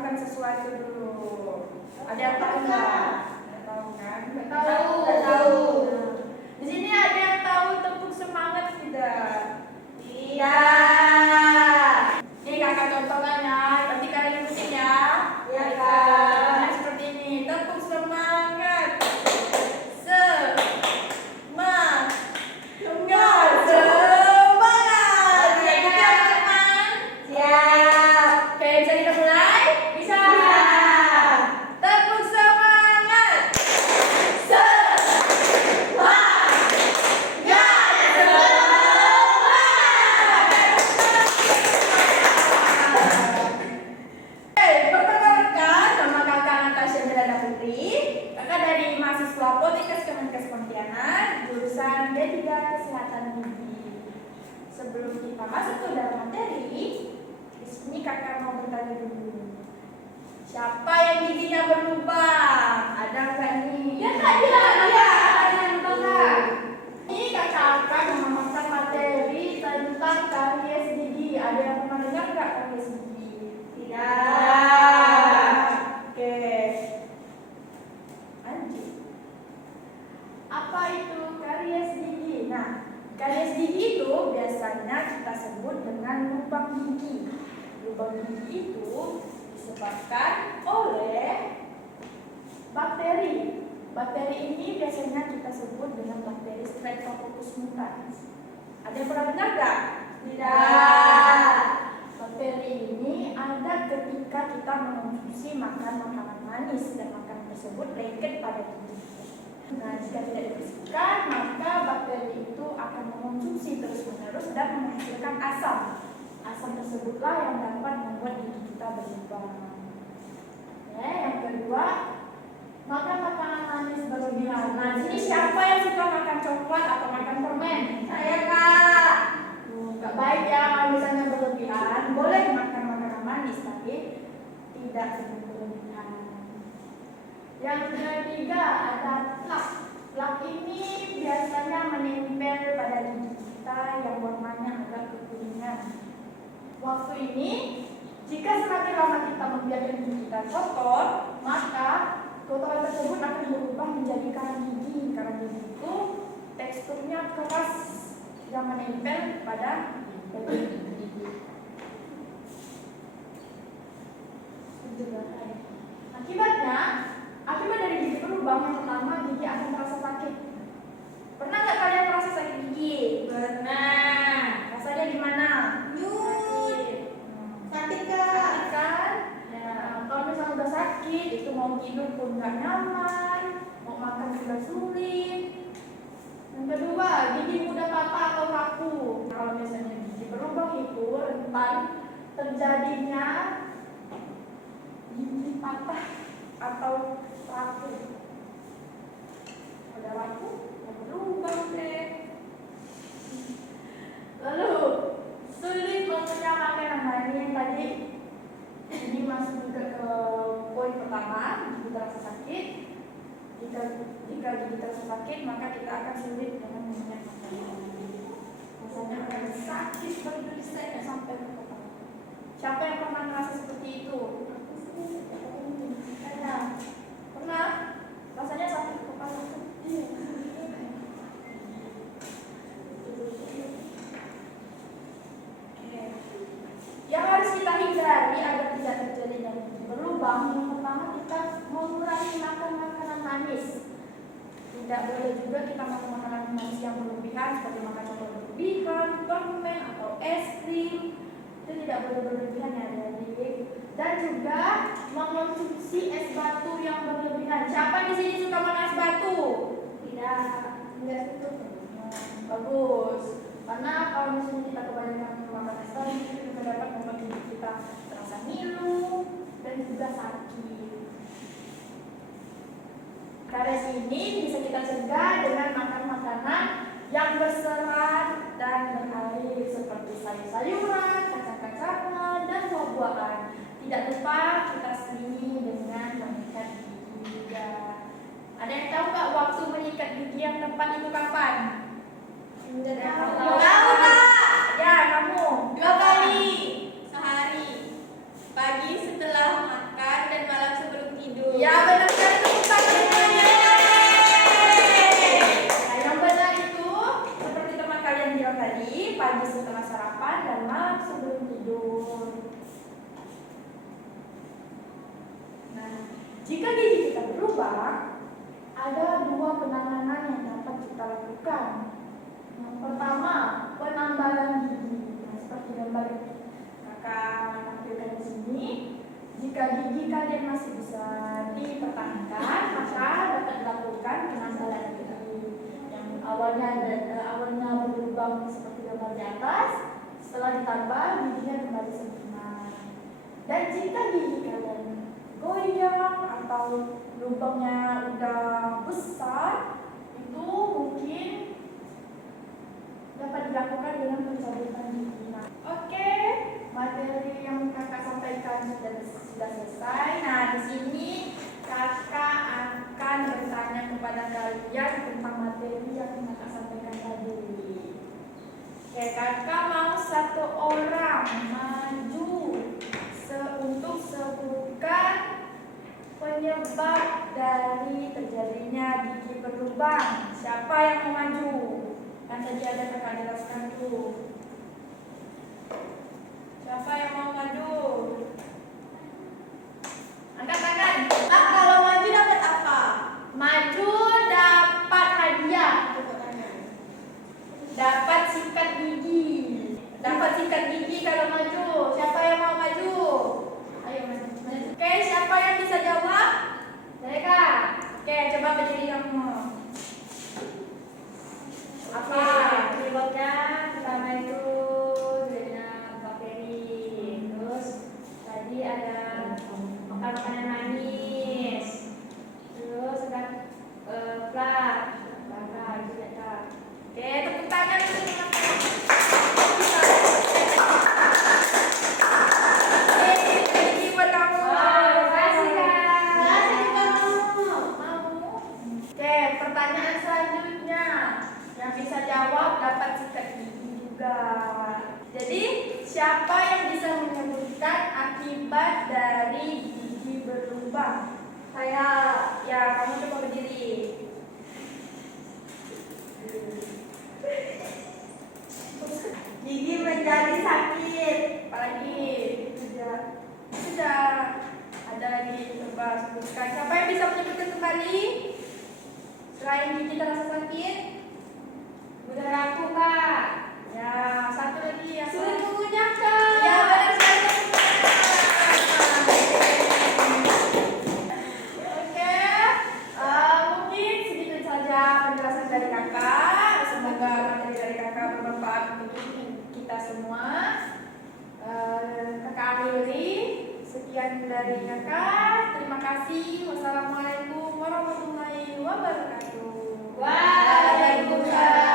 melakukan sesuatu dulu. Ada yang tahu nggak? Nggak tahu kan? Nggak tahu. Nggak tahu. Nah, di sini ada yang tahu tepuk semangat tidak? Tidak. Ini kakak contohnya, nanti kalian ikutin ya. Ya, Kak. Nah, seperti ini, tepuk semangat. Semangat. Ya, gitu ya, teman. Siap. Oke, bisa kita mulai? Bisa. Siap. Tepuk semangat. Perkenalkan, nama kakak Natasha Milana Putri. Kakak dari mahasiswa Politeknik Kemenkes Pontianak, jurusan D3 Kesehatan Gigi. Sebelum kita masuk ke dalam materi, di sini kakak mau bertanya dulu. Siapa yang giginya berlubang? Ada nggak nih? Ya, Kak, dia. Ada yang bangga. Ini kakak akan memaparkan materi tentang karies gigi. Ada yang pernah dengar nggak karies gigi? Tidak. Oke. Lanjut. Apa itu karies gigi? Nah, karies gigi itu biasanya kita sebut dengan lubang gigi. Lubang gigi itu disebabkan oleh bakteri. Bakteri ini biasanya kita sebut dengan bakteri Streptococcus mutans. Ada yang pernah dengar nggak? Tidak. Bakteri ini ada ketika kita mengonsumsi makanan manis dan makanan tersebut lengket pada gigi. Nah, jika tidak dibersihkan, maka bakteri itu akan mengonsumsi terus-menerus dan menghasilkan asam. Asam tersebutlah yang dapat membuat gigi kita berlubang. Yang kedua, makan makanan manis berlebihan. Nah, di sini siapa yang suka makan coklat atau makan permen? Saya, Kak. Nggak baik ya kalau misalnya berlebihan. Boleh makan makanan manis, tapi tidak dengan berlebihan. Yang ketiga ada plak. Plak ini biasanya menempel pada gigi kita yang warnanya agak kekuningan. Waktu ini, jika semakin lama kita membiarkan gigi kita kotor, maka kotoran tersebut akan berubah menjadi karang gigi. Karang gigi itu teksturnya keras yang menempel pada daging gigi. Akibat dari gigi berlubang, yang pertama gigi akan terasa sakit. Pernah nggak kalian merasa sakit gigi? Pernah. Rasanya gimana? Nyut. Sakit, Kak. Sakit kan? Ya, kalau misalnya udah sakit, itu mau tidur pun nggak nyaman, mau makan juga sulit. Yang kedua, gigi mudah patah atau kaku. Kalau misalnya gigi berlubang itu rentan terjadinya gigi patah atau rapuh. Udah rapuh, ya berlubang deh. Lalu sulit mengunyah makanan. Nah, ini yang tadi ini masuk juga ke poin pertama, gigi terasa sakit. Jika gigi terasa sakit, maka kita akan sulit dengan mengunyah makanan. Rasanya akan sakit bergelisek sampai ke kepala. Siapa yang pernah merasa seperti itu? Pernah? Rasanya sakit ke kepala. Yang harus kita hindari agar tidak terjadi gigi berlubang, yang pertama kita mengurangi makan makanan manis. Tidak boleh juga kita makan makanan manis yang berlebihan, seperti makan coklat berlebihan, permen atau es krim. Itu tidak boleh berlebihan ya, adik-adik. Dan juga mengonsumsi es batu yang berlebihan. Siapa di sini suka makan es batu? Tidak. Enggak suka. Bagus. Karena kalau misalnya kita kebanyakan makan es batu, itu juga dapat membuat gigi kita terasa ngilu dan juga sakit. Karies ini bisa kita cegah dengan makan makanan yang berserat dan berair seperti sayur-sayuran, kacang-kacangan, dan buah-buahan. Tidak lupa kita selingi dengan menyikat gigi juga. Ada yang tahu nggak waktu menyikat gigi yang tepat itu kapan? Enggak tahu. Tahu, Kak? Ya, kamu. 2 kali sehari. Pagi setelah makan. Jika gigi kita berlubang, ada dua penanganan yang dapat kita lakukan. Yang pertama, penambalan gigi. Nah, seperti gambar kakak tampilkan di sini. Jika gigi kalian masih bisa dipertahankan, maka dapat dilakukan penambalan gigi. Yang awalnya berlubang seperti gambar di atas, setelah ditambah giginya kembali sempurna. Dan jika gigi kalian goyang atau lubangnya udah besar, itu mungkin dapat dilakukan dengan pencabutan gigi. Nah, oke, materi yang kakak sampaikan sudah selesai. Nah, di sini kakak akan bertanya kepada kalian tentang materi yang kakak sampaikan tadi. Oke, kakak mau satu orang maju untuk sebutkan penyebab dari terjadinya gigi berlubang. Siapa yang mau maju? Kan tadi ada kakak jelaskan tuh. Siapa yang mau maju? Angkat tangan. Ah, kalau maju dapat apa? Maju dapat hadiah. Dapat sikat gigi. Dapat sikat gigi kalau maju. Siapa yang mau maju? Ayo maju. Oke, siapa yang bisa jawab? Mereka. Oke, coba berdiri kamu. Apa penyebabnya? Pertama itu adanya bakteri. Terus tadi ada makan makanan manis. Terus ada plak. Itu data. Oke, tepuk tangan untuk teman-teman. Ini buat kamu. Kasih Kak. Mau. Oke, pertanyaan selanjutnya. Yang bisa jawab dapat sikat gigi juga. Jadi, siapa yang bisa menyebutkan akibat dari gigi berlubang? Kamu coba berdiri. Gigi menjadi sakit. Apalagi? Sudah. Ada lagi, coba sebutkan. Siapa yang bisa menyebutkan kembali? Selain gigi terasa sakit? Udah aku Kak. Ya, satu lagi ya. Sulit mengunyahkan. Ya, benar sekali. Oke, mungkin segitu saja penjelasan dari kakak. Semoga materi dari kakak bermanfaat untuk kita semua. Kakak akhiri. Sekian dari kakak. Terima kasih. Wassalamualaikum warahmatullahi wabarakatuh. Waalaikumsalam.